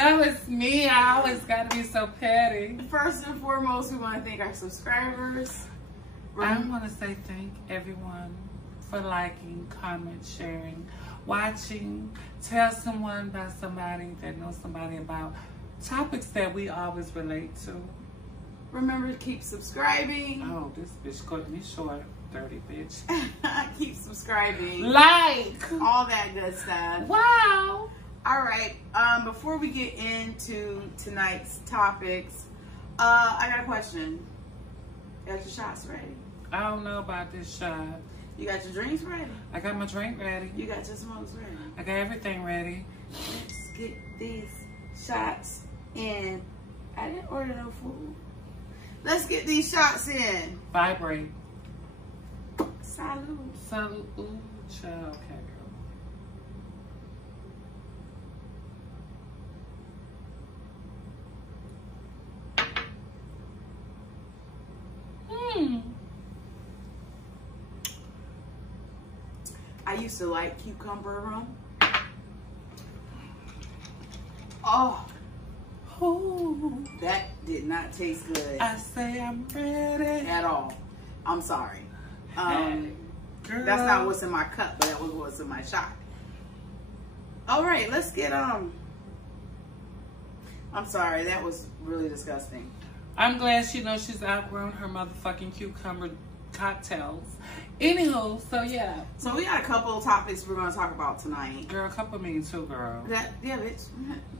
No, it's me. I always gotta be so petty. First and foremost, we want to thank our subscribers. I want to say thank everyone for liking, comment, sharing, watching. Tell someone about somebody that knows somebody about topics that we always relate to. Remember to keep subscribing. Oh, this bitch cut me short. Dirty bitch. Keep subscribing. Like. All that good stuff. Wow. All right. Before we get into tonight's topics, I got a question. Got your shots ready? I don't know about this shot. You got your drinks ready? I got my drink ready. You got your smokes ready? I got everything ready. Let's get these shots in. I didn't order no food. Let's get these shots in. Vibrate. Salud. Salud. Ooh, child. Okay, girl. I used to like cucumber rum. Oh. Ooh, that did not taste good. I say I'm ready. At all. I'm sorry. Hey, that's not what's in my cup, but that was what's in my shot. All right, let's get I'm sorry, that was really disgusting. I'm glad she knows she's outgrown her motherfucking cucumber cocktails. Anywho, so yeah. So we got a couple of topics we're gonna talk about tonight. Girl, a couple of me too, girl. Yeah, bitch.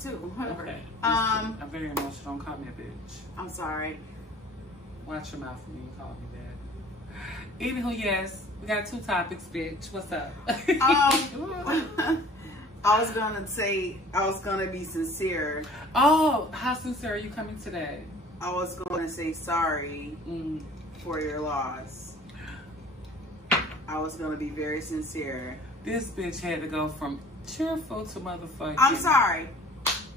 Too. Whatever. Okay. I'm very emotional. Don't call me a bitch. I'm sorry. Watch your mouth when you call me that. Anywho, yes, we got two topics, bitch. What's up? I was gonna say I was gonna be sincere. Oh, how sincere are you coming today? I was gonna say sorry for your loss. I was gonna be very sincere. This bitch had to go from cheerful to motherfucking. I'm sorry,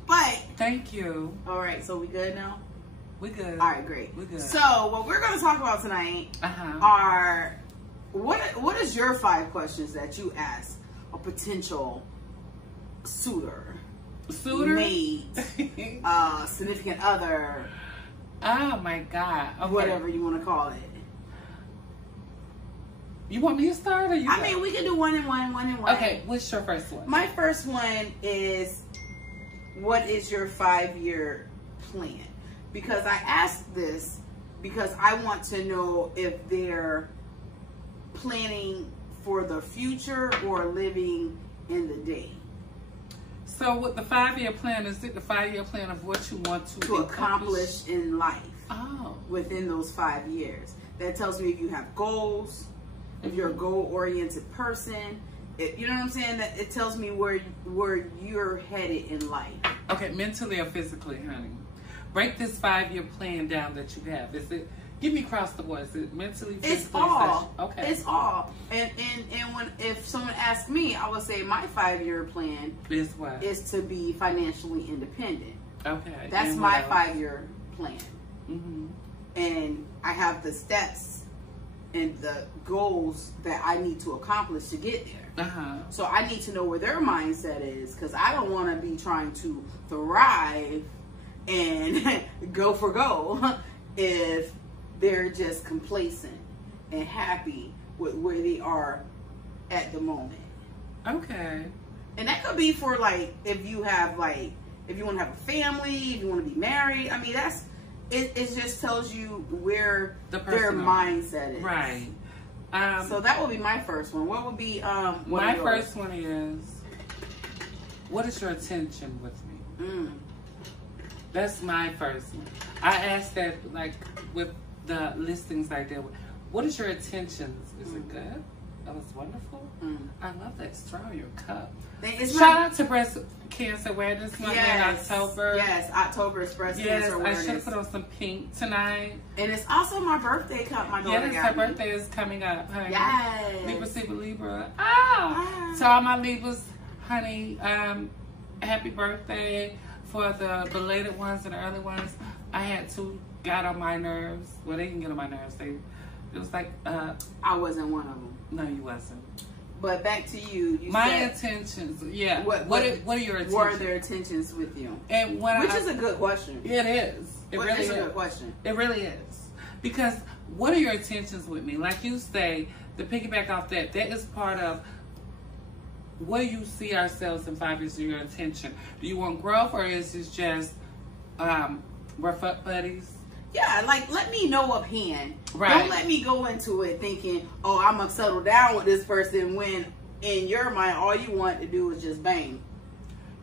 but thank you. All right, so we good now? We good. All right, great. We good. So what we're gonna talk about tonight are what is your 5 questions that you ask a potential suitor, mate, significant other. Oh my God. Okay. Whatever you want to call it. You want me to start or you? I mean, we can do one and one. Okay, what's your first one? My first one is, what is your 5-year plan? Because I asked this because I want to know if they're planning for the future or living in the day. So what the 5-year plan is? It the 5-year plan of what you want to accomplish in life? Oh, within those 5 years. That tells me if you have goals, if you're a goal-oriented person. You know what I'm saying? That it tells me where you're headed in life. Okay, mentally or physically, honey. Break this 5-year plan down that you have. Is it? Give me across the board. Is it mentally, physically? It's all. Okay. It's all. And if someone asks me, I would say my 5-year plan is what? Is to be financially independent. Okay. That's my 5-year plan. Mm-hmm. And I have the steps and the goals that I need to accomplish to get there. So I need to know where their mindset is, because I don't want to be trying to thrive and go for gold if they're just complacent and happy with where they are at the moment. Okay. And that could be for like if you have if you want to have a family, if you want to be married. I mean, that's it just tells you where their mindset is. Right. So that would be my first one. What would be my first one is, what is your intention with me? That's my first one. I asked that like with the listings I did. What is your intentions? Is it good? That was wonderful. I love that straw in your cup. Shout out to Breast Cancer Awareness Month in October. Yes, October is Breast Cancer Awareness. I should have put on some pink tonight. And it's also my birthday cup. My daughter got her birthday is coming up, honey. Yes. Libra, Libra, Libra. To all my Libras, honey, happy birthday. For the belated ones and the early ones, I had to got on my nerves. Well, they didn't get on my nerves. It was like I wasn't one of them. No, you wasn't. But back to you. My intentions, yeah. What are your intentions? What are their intentions with you? And which is a good question. It is. It really is a good question. It really is. Because what are your intentions with me? Like you say, to piggyback off that is part of where you see ourselves in 5 years of your intention. Do you want growth, or is it just we're fuck buddies? Yeah, like, let me know offhand. Right. Don't let me go into it thinking, oh, I'm going to settle down with this person, when in your mind, all you want to do is just bang.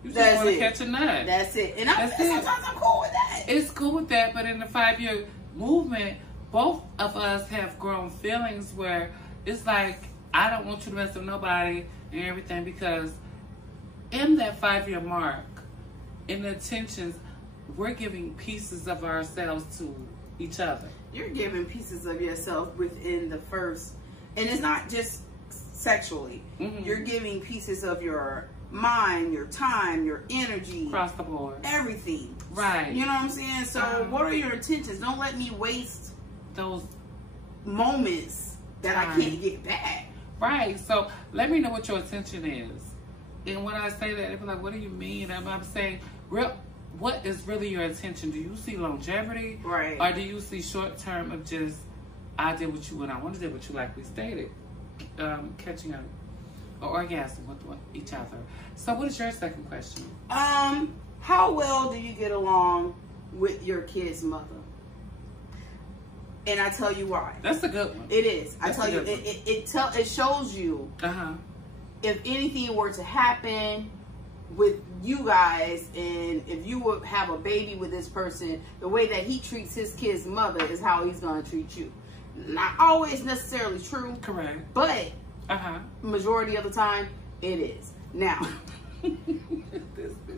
You just want to catch a nut. That's it. And sometimes I'm cool with that. It's cool with that, but in the 5-year movement, both of us have grown feelings where it's like, I don't want you to mess with nobody and everything, because in that 5-year mark, in the intentions, we're giving pieces of ourselves to each other. You're giving pieces of yourself within the first, and it's not just sexually. Mm-hmm. You're giving pieces of your mind, your time, your energy. Across the board. Everything. Right. You know what I'm saying? So what are your intentions? Don't let me waste those moments that I can't get back. Right. So let me know what your intention is. And when I say that, they'll be like, what do you mean? I'm saying, what is really your intention? Do you see longevity? Right. Or do you see short term of just, I did what you when I want to do what you, like we stated, catching up or orgasm with each other. So what is your second question? How well do you get along with your kid's mother? And I tell you why. That's a good one. It is. I tell you, it shows you if anything were to happen with you guys, and if you would have a baby with this person, the way that he treats his kid's mother is how he's going to treat you. Not always necessarily true. Correct. But majority of the time, it is. Now, and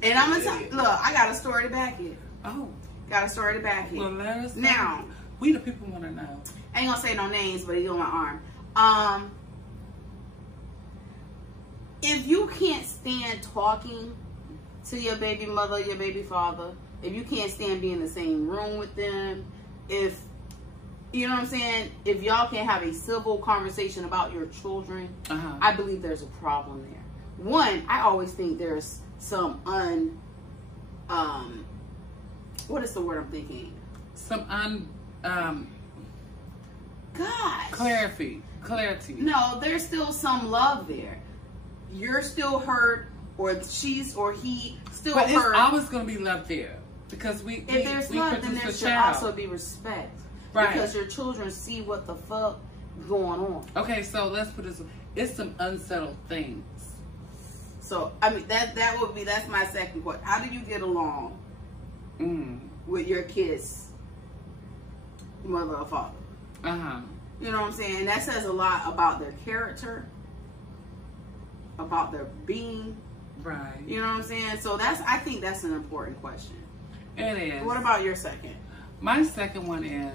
I'm going to tell you, look, I got a story to back it. Oh. Got a story to back it. Well, let us know. Now, we the people want to know. I ain't going to say no names, but he's on my arm. If you can't stand talking to your baby mother, your baby father, if you can't stand being in the same room with them, if, you know what I'm saying, if y'all can't have a civil conversation about your children, I believe there's a problem there. One, I always think there's some what is the word I'm thinking? Some gosh. Clarity. No, there's still some love there. You're still hurt, or she's or he still hurt. But it's always going to be love there, because if there's love, then there should also be respect, right? Because your children see what the fuck going on. Okay, so let's put this. It's some unsettled things. So I mean that's my second question. How do you get along with your kids' mother or father? You know what I'm saying? That says a lot about their character, about their being. Right. You know what I'm saying? So I think that's an important question. It is. What about your second? My second one is,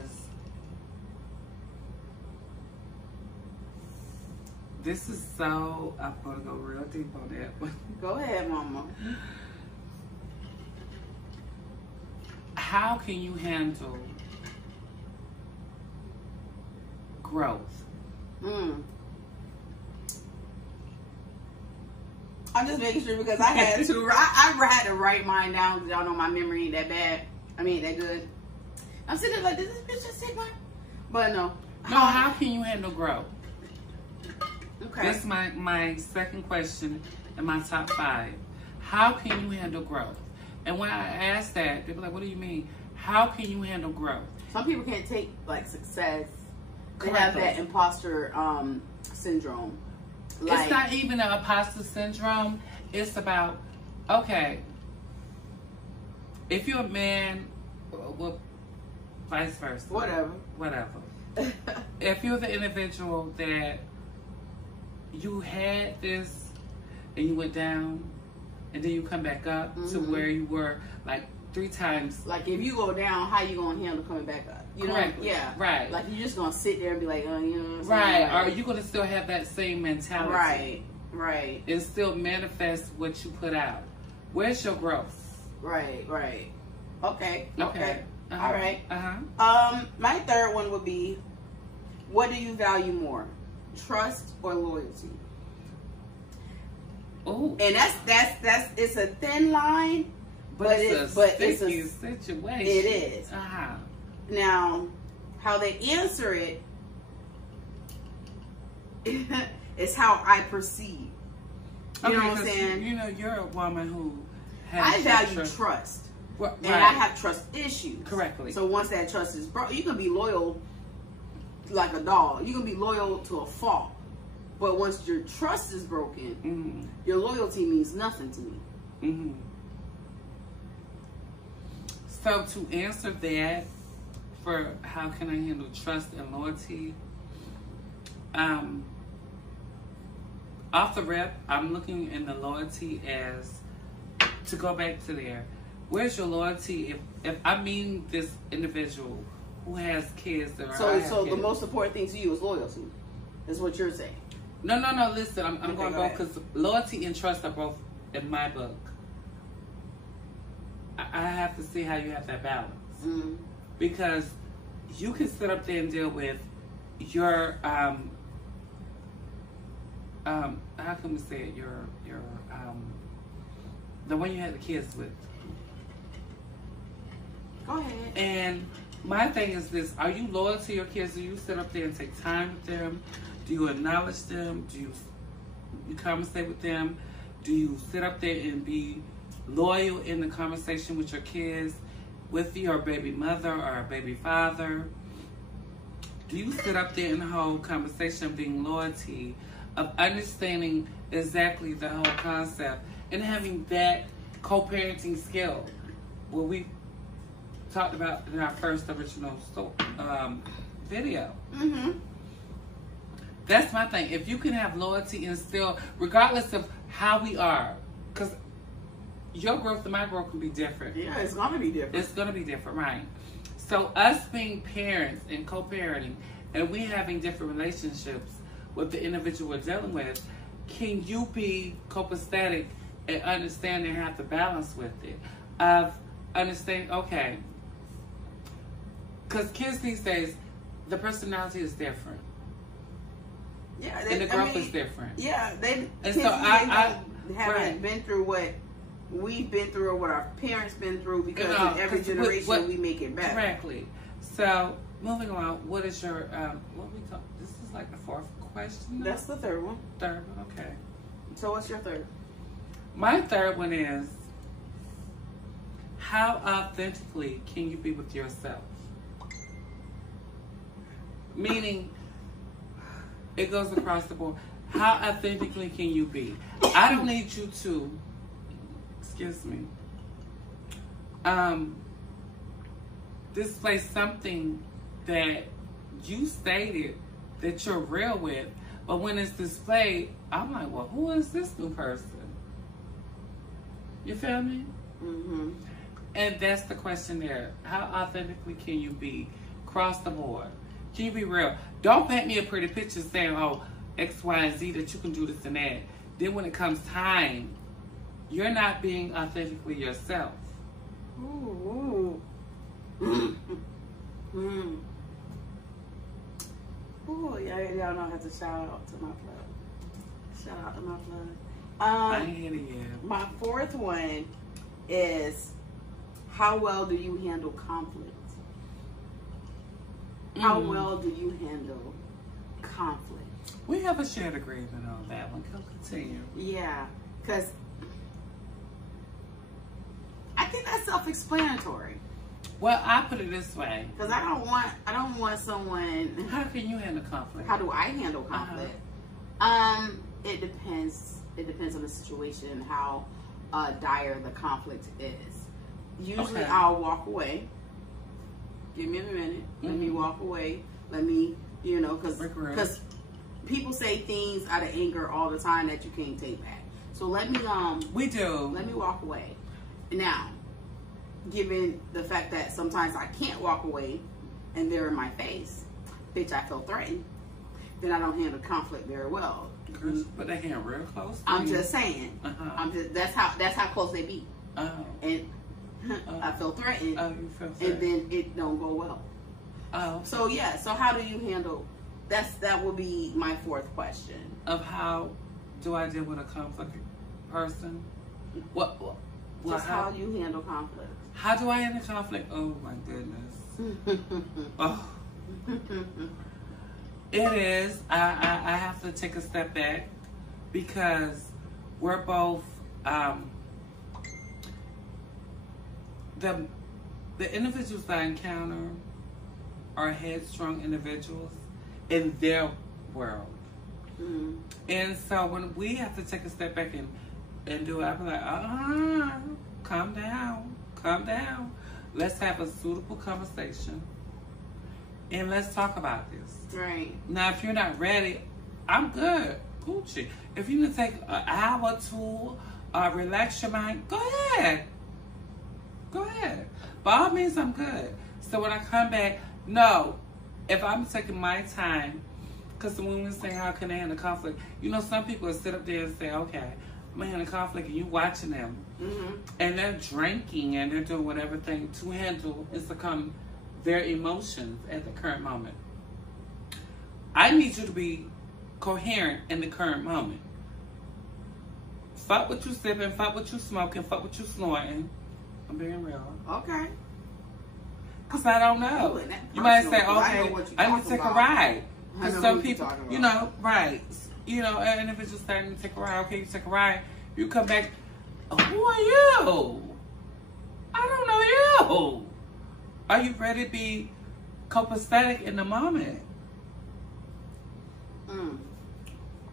this is so, I'm going to go real deep on that one. Go ahead, mama. How can you handle growth? I'm just making sure, because I had to. I had to write mine down, because y'all know my memory ain't that bad. I mean, that good. I'm sitting there like, did this bitch just take mine? But no. No, how can you handle growth? Okay. That's my second question in my top 5. How can you handle growth? And when I ask that, they'll be like, what do you mean? How can you handle growth? Some people can't take, like, success. They have that imposter syndrome. Like, it's not even an imposter syndrome. It's about, okay, if you're a man, well, vice versa. Whatever. If you're the individual that you had this and you went down and then you come back up to where you were like 3 times. Like, if you go down, how you gonna handle coming back up? You know? Yeah. Right. Like, you're just gonna sit there and be like, oh, you know what I'm saying? Right. Like, or are you gonna still have that same mentality? Right. And still manifest what you put out. Where's your growth? Right. Okay. All right. My third one would be, what do you value more? Trust or loyalty? Oh, and that's it's a thin line, but it's a situation. It is. Uh-huh. Now, how they answer it is how I perceive. You know what I'm saying? You know, you're a woman who I value trust. Right. And I have trust issues. Correctly. So once that trust is broken, you can be loyal like a dog. You can be loyal to a fault. But once your trust is broken, mm-hmm. your loyalty means nothing to me. Mm-hmm. So to answer that, for how can I handle trust and loyalty, off the rip, I'm looking in the loyalty as, to go back to there, where's your loyalty if I mean this individual who has kids that are so the most important thing to you is loyalty, is what you're saying. No, listen, I'm going both, because loyalty and trust are both in my book. I have to see how you have that balance. Mm-hmm. Because you can sit up there and deal with your how can we say it, your the one you had the kids with. Go ahead. And my thing is this: are you loyal to your kids? Do you sit up there and take time with them? Do you acknowledge them? Do you conversate with them? Do you sit up there and be loyal in the conversation with your kids, with your baby mother or baby father? Do you sit up there in the whole conversation of being loyalty, of understanding exactly the whole concept, and having that co-parenting skill, what we talked about in our first original video? Mm-hmm. That's my thing. If you can have loyalty and still, regardless of how we are, because your growth and my growth can be different. Yeah, it's going to be different. It's going to be different, right? So us being parents and co-parenting, and we having different relationships with the individual we're dealing with, can you be copacetic and understand and have the balance with it? Of understanding, okay, because kids these days, the personality is different. Yeah, and the growth is different. Yeah, they haven't been through what we've been through or what our parents been through, because in every generation we make it better. Correctly. So moving on, what is your what we talk? This is like the fourth question. That's the third one. Third one, okay. So what's your third? My third one is, how authentically can you be with yourself? Meaning, it goes across the board. How authentically can you be? I don't need you to, excuse me, display something that you stated that you're real with, but when it's displayed, I'm like, well, who is this new person? You feel me? Mm-hmm. And that's the question there. How authentically can you be? Across the board. Can you be real? Don't paint me a pretty picture saying, oh, X, Y, and Z, that you can do this and that. Then when it comes time, you're not being authentically yourself. Ooh. Ooh, y'all know I have to shout out to my plug. Shout out to my plug. I hear you. My fourth one is, how well do you handle conflict? How well do you handle conflict? We have a shared agreement on that one. Continue. Yeah, because I think that's self-explanatory. Well, I put it this way. Because I don't want someone. How can you handle conflict? How do I handle conflict? It depends. It depends on the situation and how dire the conflict is. Usually, I'll walk away. Give me a minute. Let me walk away. Let me, because people say things out of anger all the time that you can't take back. So let me we do. Let me walk away. Now, given the fact that sometimes I can't walk away and they're in my face, bitch, I feel threatened, then I don't handle conflict very well. But they hand real close. I'm just saying. That's how close they be. Oh. And I feel threatened. Oh, you feel threatened. And then it don't go well. Oh. So yeah. So how do you handle? That will be my fourth question. Of how do I deal with a conflict person. Just how you handle conflict. How do I handle conflict? Oh my goodness. Oh. It is. I have to take a step back because we're both the individuals that I encounter are headstrong individuals in their world. Mm. And so when we have to take a step back and do it, I'm like, calm down. Let's have a suitable conversation and let's talk about this. Right. Now, if you're not ready, I'm good. Gucci. If you need to take an hour to relax your mind, go ahead. By all means, I'm good. So when I come back, no, if I'm taking my time, because when we say how can they handle conflict, you know, some people will sit up there and say, okay, I'm going to handle conflict, and you watching them. Mm-hmm. And they're drinking and they're doing whatever thing to handle and succumb their emotions at the current moment. I need you to be coherent in the current moment. Fuck what you sipping, fuck what you smoking, fuck what you snorting. I'm being real. Okay. Because I don't know. You might say, okay, I need to take a ride. Because some people, you know, right. You know, an individual starting to take a ride. Okay, you take a ride. You come back. Who are you? I don't know you. Are you ready to be copacetic in the moment?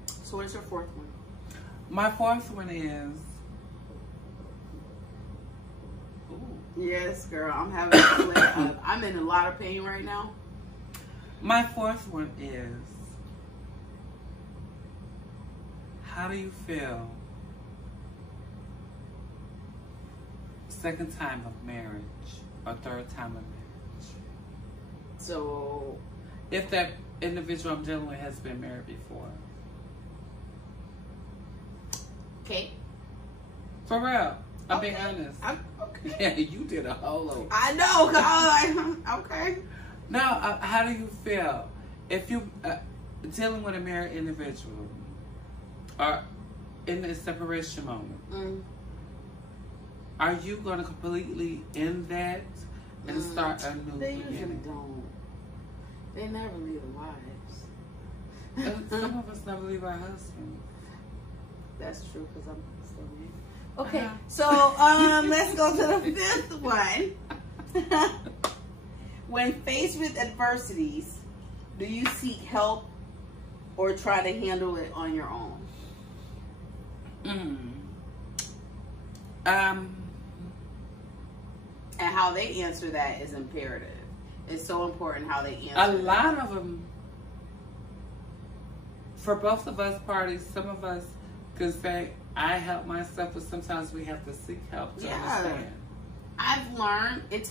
So what's your fourth one? My fourth one is... Yes, girl. I'm having a flare up. I'm in a lot of pain right now. My fourth one is, how do you feel second time of marriage or third time of marriage? So, if that individual I'm dealing with has been married before. Okay. For real. I'm being okay. honest. Okay. Yeah, you did a whole lot. I know. Cause I was like, okay. Now, how do you feel if you dealing with a married individual or in a separation moment? Mm. Are you going to completely end that and start a new They beginning? usually don't. They never leave their wives. Some of us never leave our husbands. That's true because I'm still married. Okay, so let's go to the fifth one. When faced with adversities, do you seek help or try to handle it on your own? And how they answer that is imperative. It's so important how they answer. A lot of them, for both of us parties, some of us can say, I help myself, but sometimes we have to seek help to understand. I've learned, it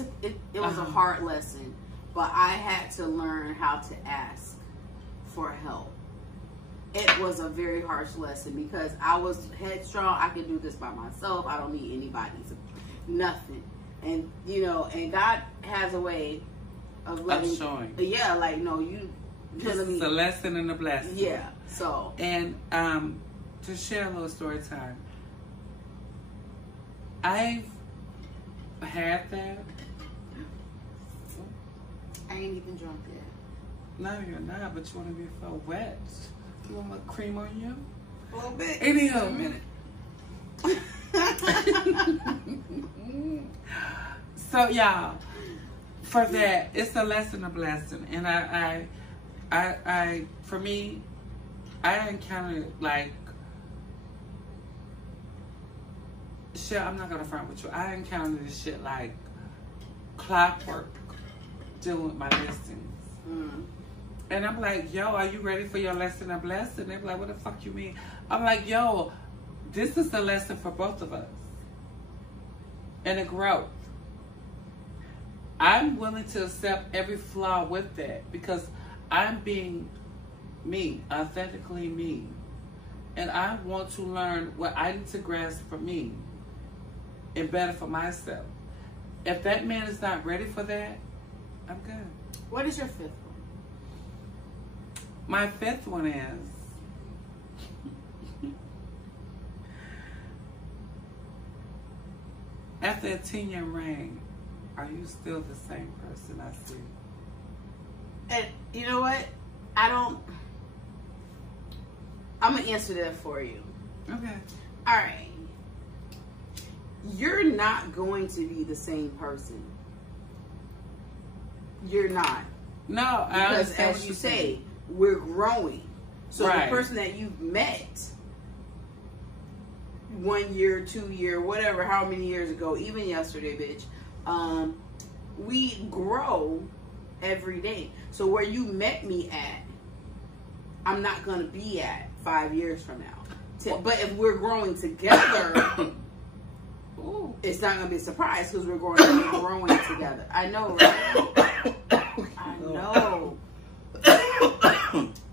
was a hard lesson, but I had to learn how to ask for help. It was a very harsh lesson because I was headstrong. I could do this by myself. I don't need anybody's, nothing. And, you know, and God has a way of letting, showing. Yeah, like, no, you. It's a lesson and a blessing. Yeah, so. And, to share a little story time, I've had that. I ain't even drunk yet. No, you're not, but you want to be so wet. You want my cream on you? A little bit. Anyhow. A minute. So, y'all, for that, it's a lesson, a blessing. And I for me, I encountered, like, shit, I'm not gonna front with you. I encountered this shit like clockwork dealing with my listings. And I'm like, yo, are you ready for your lesson and blessing? They're like, what the fuck you mean? I'm like, yo, this is a lesson for both of us. And a growth. I'm willing to accept every flaw with that because I'm being me, authentically me. And I want to learn what I need to grasp for me and better for myself. If that man is not ready for that, I'm good. What is your fifth one? My fifth one is After a 10-year reign, are you still the same person I see? And you know what? I'm going to answer that for you. Okay. All right. You're not going to be the same person. You're not. No, because as you say, we're growing. So right. The person that you've met 1 year, 2 year, whatever, how many years ago, even yesterday, bitch, we grow every day. So where you met me at, I'm not going to be at 5 years from now. But if we're growing together, it's not going to be a surprise because we're growing together. I know, right? I know.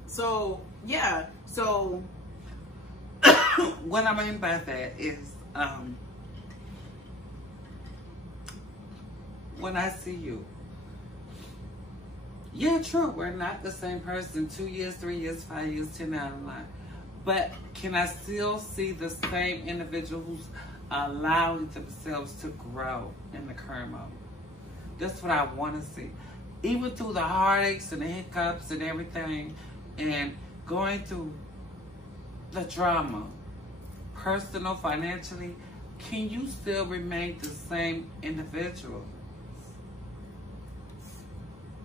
So, yeah. So, what I mean by that is, when I see you, yeah, true, we're not the same person 2 years, 3 years, 5 years, 10 down the line. But can I still see the same individual who's allowing themselves to grow in the current moment? That's what I want to see. Even through the heartaches and the hiccups and everything, and going through the drama, personal, financially, can you still remain the same individual?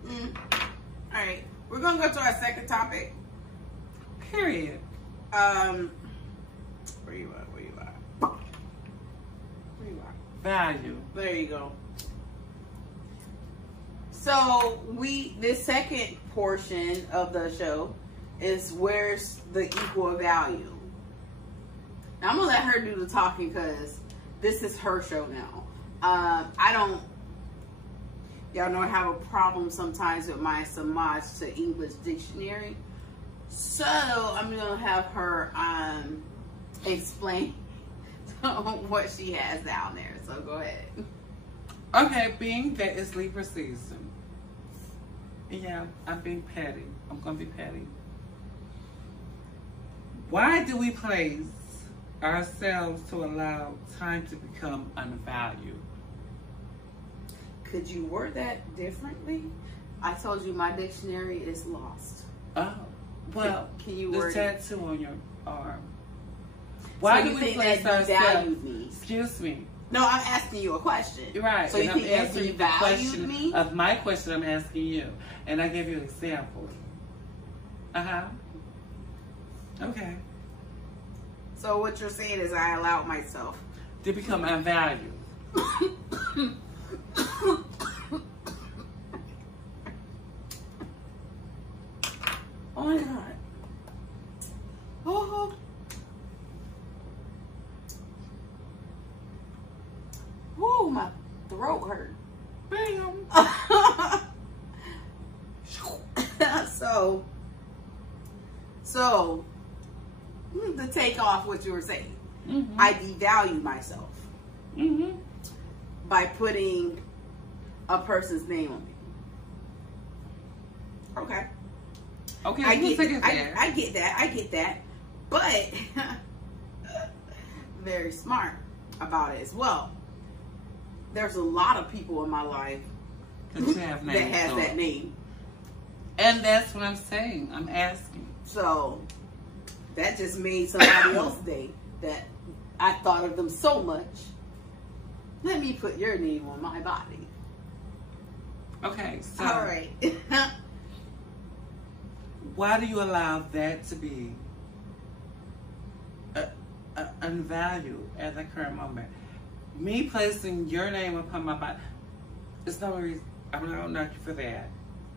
All right, we're gonna go to our second topic. Period. Where you at? Value. There you go. So this second portion of the show is where's the equal value. Now, I'm gonna let her do the talking because this is her show now. Y'all know I have a problem sometimes with my Semaj to English dictionary. So I'm gonna have her explain what she has down there. So go ahead. Okay, being that it's Libra season. Yeah, I'm being petty. I'm gonna be petty. Why do we place ourselves to allow time to become undervalued? Could you word that differently? I told you my dictionary is lost. Oh, well, can you the word tattoo on your arm. Why do we place ourselves? Me? Excuse me. No, I'm asking you a question. You're right. So you think after you valued me? Of my question, I'm asking you, and I give you an example. Okay. So what you're saying is I allowed myself to become unvalued. Oh my God. Oh. Woo, my throat hurt. Bam. So to take off what you were saying, I devalue myself by putting a person's name on me. Okay. Okay, I get that. But very smart about it as well. There's a lot of people in my life that has that name. And that's what I'm saying. I'm asking. So that just made somebody else's day that I thought of them so much. Let me put your name on my body. Okay, so all right. Why do you allow that to be unvalued at the current moment? Me placing your name upon my body, there's no reason. I'm not knock you for that,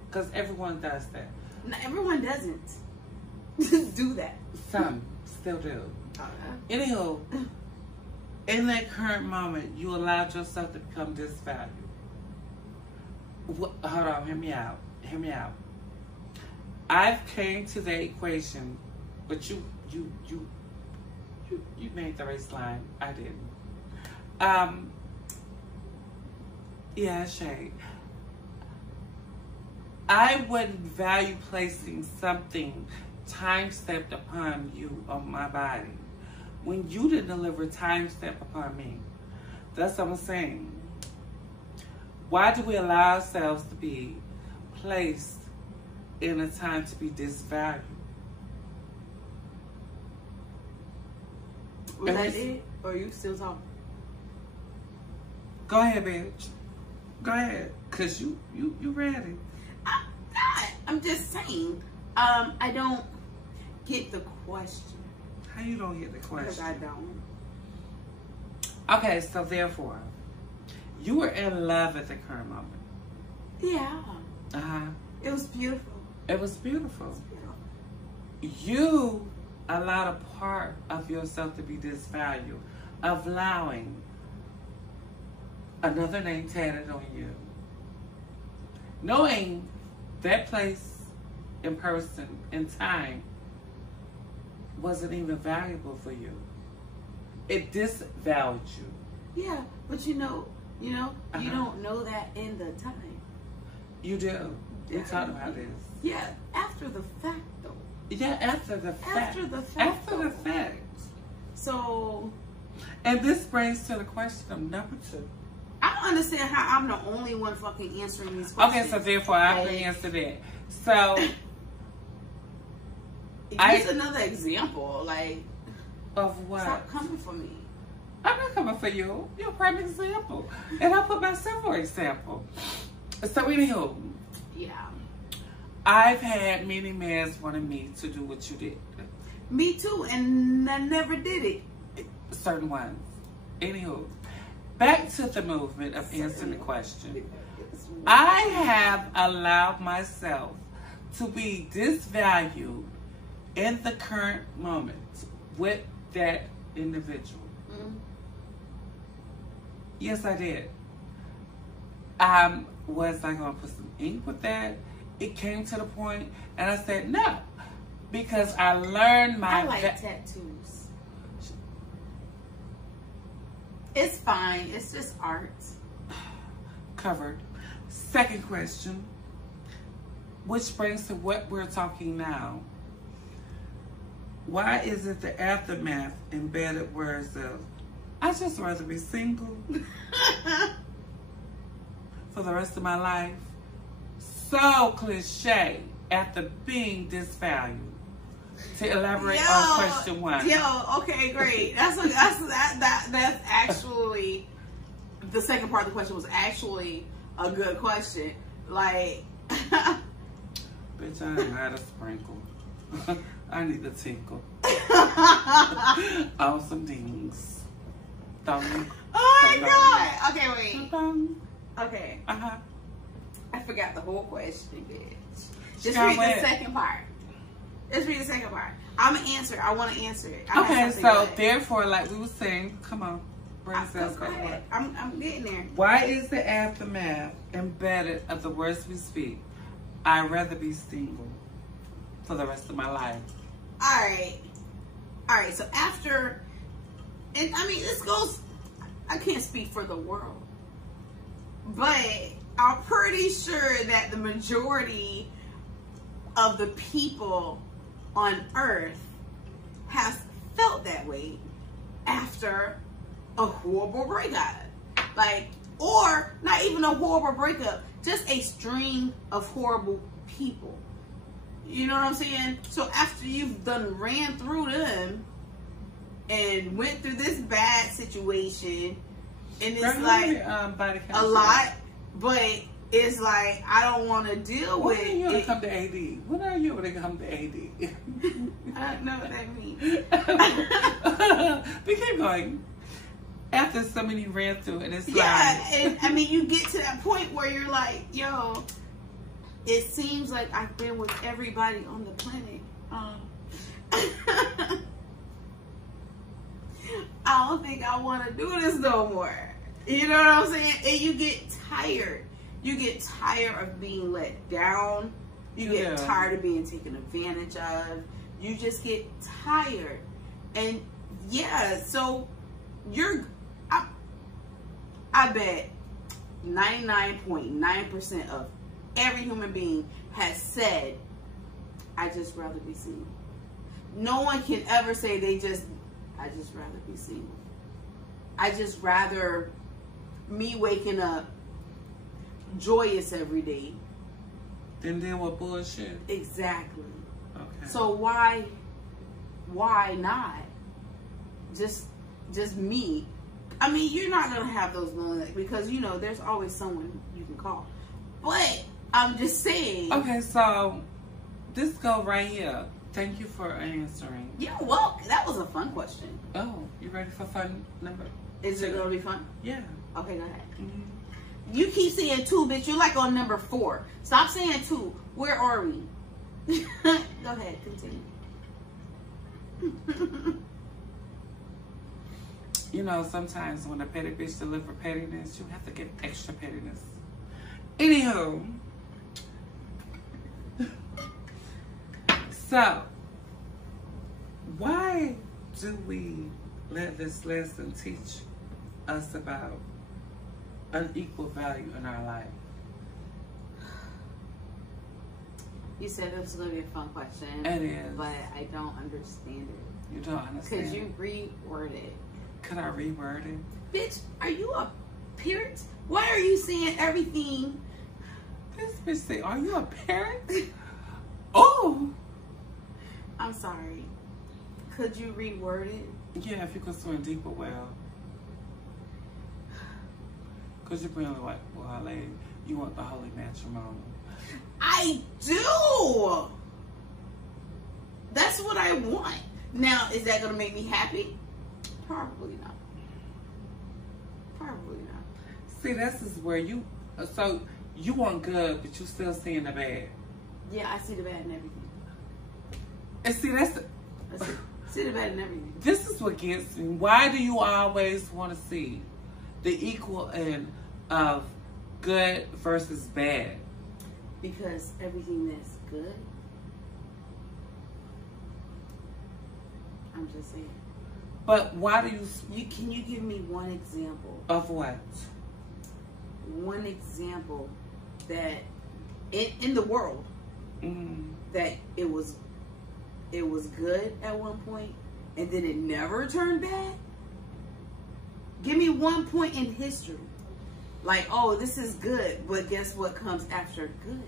because everyone does that. No, everyone doesn't do that. Some still do. Anywho, in that current moment, you allowed yourself to become disvalued. Hold on, hear me out. I've came to the equation, but you made the race line. I didn't. Yeah, Shay. I wouldn't value placing something time-stamped upon you on my body when you didn't deliver time-stamp upon me. That's what I'm saying. Why do we allow ourselves to be placed in a time to be disvalued? Was that it? Or are you still talking? Go ahead, bitch. Go ahead. Because you ready. I'm just saying. I don't get the question. How you don't get the question? Because I don't. Okay, so therefore, you were in love at the current moment. Yeah. Uh-huh. It was beautiful. It was beautiful. It was beautiful. You allowed a part of yourself to be disvalued, allowing another name tatted on you, knowing that place in person in time wasn't even valuable for you. It disvalued you. Yeah, but you don't know that in the time. You do. We talked about this. Yeah, after the fact though. Yeah, after the fact. After the fact. After the fact. So. And this brings to the question of number 2. I don't understand how I'm the only one fucking answering these questions. Okay, so therefore I have to answer that. So. Use another example, like. Of what? Stop coming for me. I'm not coming for you. You're a prime example. And I put myself for example. So anywho. Yeah. I've had many men wanting me to do what you did. Me too, and I never did it. Certain ones. Anywho. Back to the movement of answering the question. I have allowed myself to be disvalued in the current moment with that individual. Mm-hmm. Yes, I did. Was I going to put some ink with that? It came to the point, and I said no, because I learned my. I like tattoos. It's fine. It's just art. Covered. Second question, which brings to what we're talking now. Why is it the aftermath embedded words of, I just rather be single for the rest of my life? So cliche after being disvalued. To elaborate on question 1. Okay, great. That's actually the second part of the question was actually a good question. Like, bitch, I ain't had a sprinkle. I need a tinkle. On some dings. Thumb. Oh my god. Okay, wait. Okay. Uh-huh. I forgot the whole question, bitch. Just read the second part. Let's read the second part. I'm going to answer it. I want to answer it. Okay, so therefore, like we were saying, come on. Bring us go ahead. I'm getting there. Why is the aftermath embedded of the words we speak? I'd rather be single for the rest of my life. All right. So after, and I mean, this goes, I can't speak for the world, but I'm pretty sure that the majority of the people on earth have felt that way after a horrible breakup. Like, or not even a horrible breakup, just a string of horrible people. You know what I'm saying? So after you've ran through them and went through this bad situation, and it's like a lot, but it's like I don't want to deal with it. When are you gonna come to AD? When are you gonna come to AD? I don't know what that means. We keep going. After somebody ran through, and it's and I mean, you get to that point where you're like, yo, it seems like I've been with everybody on the planet. I don't think I want to do this no more. You know what I'm saying? And you get tired. You get tired of being let down. You get tired of being taken advantage of. You just get tired. And yeah, so I bet 99.9% of every human being has said, I just rather be single. No one can ever say I just rather be single. I just rather me waking up joyous every day than deal with bullshit. Exactly. Okay. So why not? Just me. I mean, you're not gonna have those lonely because you know there's always someone you can call. But I'm just saying. Okay, so this go right here. Thank you for answering. Yeah, well, that was a fun question. Oh, you ready for fun number? Is it gonna be fun? Yeah. Okay, go ahead. Mm-hmm. You keep saying 2, bitch. You're like on number 4. Stop saying 2. Where are we? Go ahead, continue. You know, sometimes when a petty bitch delivers pettiness, you have to get extra pettiness. Anywho. So, why do we let this lesson teach us about unequal value in our life? You said this was going to be a fun question. It is. But I don't understand it. You don't understand? Could you reword it? Could I reword it? Bitch, are you a parent? Why are you saying everything? This bitch say, are you a parent? Oh! I'm sorry. Could you reword it? Yeah, if you could swim deeper well. Because you're really like, well, lady, you want the holy matrimony. I do! That's what I want. Now, is that going to make me happy? Probably not. Probably not. See, this is where you, so you want good, but you still seeing the bad. Yeah, I see the bad in everything. And see, that's see the bad in everything. This is what gets me. Why do you always want to see the equal end of good versus bad? Because everything that's good, I'm just saying. But why do Can you give me one example? Of what? One example that in the world that it was good at one point and then it never turned bad? Give me one point in history. Like, oh, this is good, but guess what comes after good?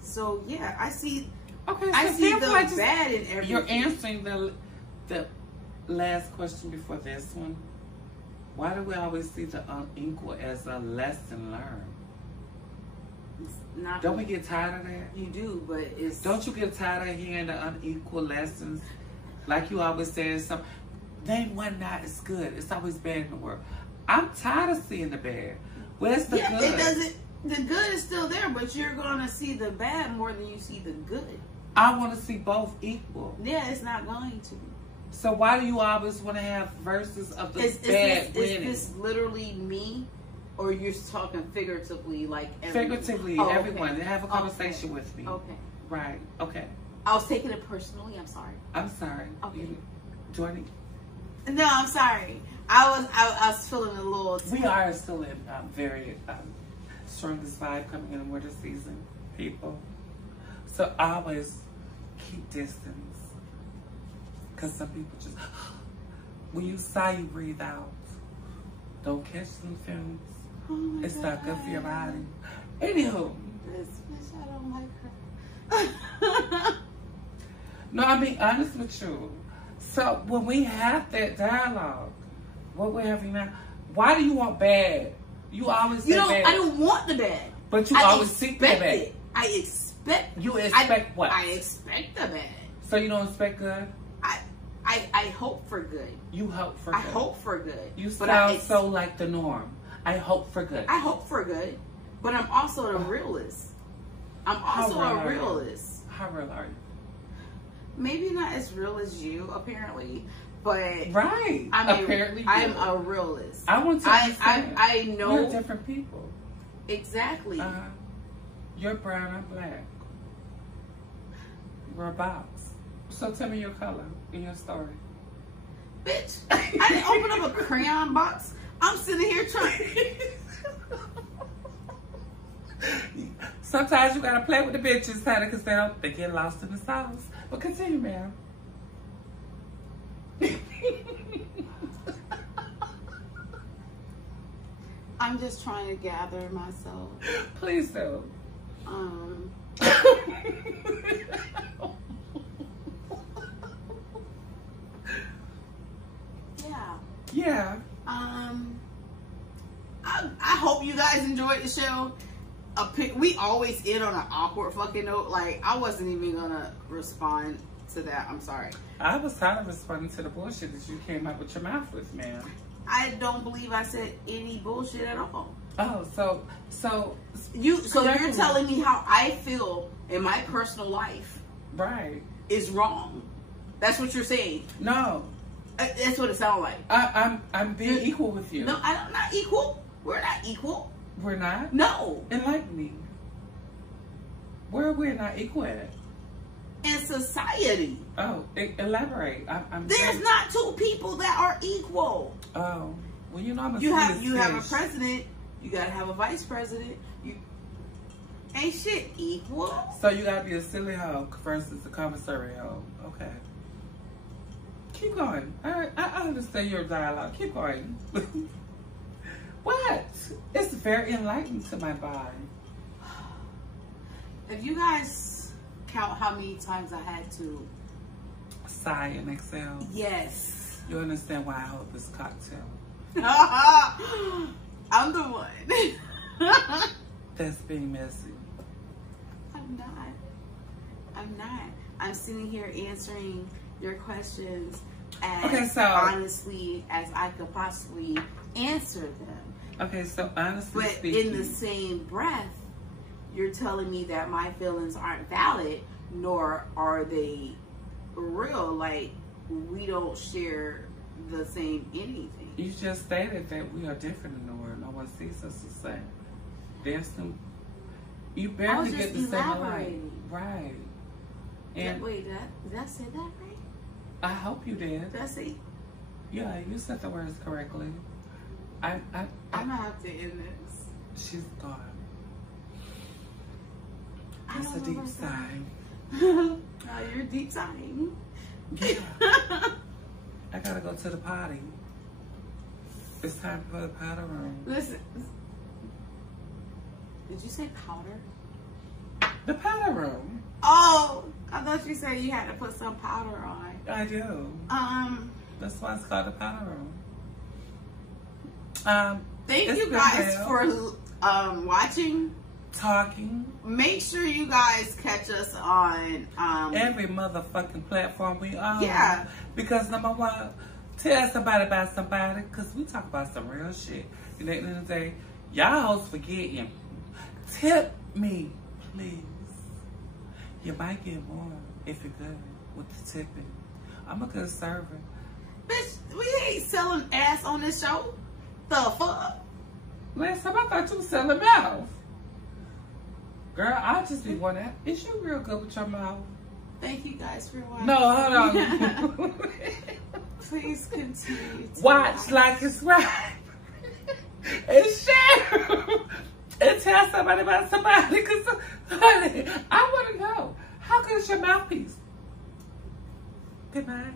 So yeah, I see. Okay, so I see the bad in everything. You're answering the last question before this one. Why do we always see the unequal as a lesson learned? Don't we get tired of that? You do, but it's... Don't you get tired of hearing the unequal lessons? Like you always say, name one not as good. It's always bad in the world. I'm tired of seeing the bad. Where's the good? It doesn't... The good is still there, but you're going to see the bad more than you see the good. I want to see both equal. Yeah, it's not going to. So why do you always want to have verses of the bad winning? Is this literally me? Or you're talking figuratively, like everyone? Figuratively, everyone. Have a conversation with me. Okay. Right. Okay. I was taking it personally. I'm sorry. I'm sorry. Okay. Joining? No, I'm sorry. I was feeling a little... We are still in very strongest vibe coming in the winter season, people. So always keep distance. Because some people just... When you sigh, you breathe out. Don't catch them fumes. Oh it's not good for your body. Anywho. This bitch, I don't like her. No, I mean, honest with you. So when we have that dialogue, what we're having now, why do you want bad? You always say bad. I don't want the bad. But you always seek the bad. I expect. You expect what? I expect the bad. So you don't expect good? I hope for good. You hope for good. I hope for good. You sound so like the norm. I hope for good. I hope for good. But I'm also a realist. I'm also a realist. How real are you? Maybe not as real as you, apparently. But right. Apparently I'm a realist. I want to understand. I know we're different people. Exactly. You're brown, I'm black. We're a box. So tell me your color in your story. Bitch, I didn't open up a crayon box. I'm sitting here trying. Sometimes you gotta play with the bitches, honey, because they get lost in the sauce. But continue, ma'am. I'm just trying to gather myself. Please do. Yeah. Yeah. I hope you guys enjoyed the show. We always end on an awkward fucking note. Like, I wasn't even gonna respond to that. I'm sorry. I was tired of responding to the bullshit that you came out with your mouth with, man. I don't believe I said any bullshit at all. Oh, so you're telling me how I feel in my personal life, right, is wrong. That's what you're saying. No, that's what it sounds like. I'm being equal with you. No, I'm not equal. We're not equal. We're not? No. Enlighten me. Where are we not equal at? In society. Oh, elaborate. There's not two people that are equal. Oh, well, you know I'm a You have a president. You gotta have a vice president. You ain't shit equal. So you gotta be a silly hoe versus a commissary hoe. Okay. Keep going. I understand your dialogue. Keep going. What? It's very enlightening to my body. If you guys count how many times I had to sigh and exhale. Yes. You understand why I hold this cocktail. I'm the one. That's being messy. I'm not. I'm sitting here answering your questions as honestly as I could possibly answer them. Okay, so honestly speaking. But in the same breath, you're telling me that my feelings aren't valid, nor are they real. Like, we don't share the same anything. You just stated that we are different in the world. No one sees us the same. There's some. You barely get the same light. Right. And wait, did I say that right? I hope you did. Did I say? Yeah, you said the words correctly. I'm gonna have to end this. She's gone. That's a deep sigh. You're deep sighing. Yeah. I gotta go to the potty. It's time for the powder room. Listen. Did you say powder? The powder room. Oh, I thought you said you had to put some powder on. I do. That's why it's called the powder room. Thank you guys for watching. Talking. Make sure you guys catch us on every motherfucking platform we own. Yeah. Because number one, tell somebody about somebody, because we talk about some real shit. And at the end of the day, y'all hoes forgetting. Tip me, please. You might get more if you're good with the tipping. I'm a good server. Bitch, we ain't selling ass on this show. The fuck? Last time I thought you was selling mouth. Girl, I just be wondering, is you real good with your mouth? Thank you guys for watching. No, hold on. Please continue to watch, like, and subscribe. And share. And tell somebody about somebody. Because, honey, I want to know. How good is your mouthpiece? Good night.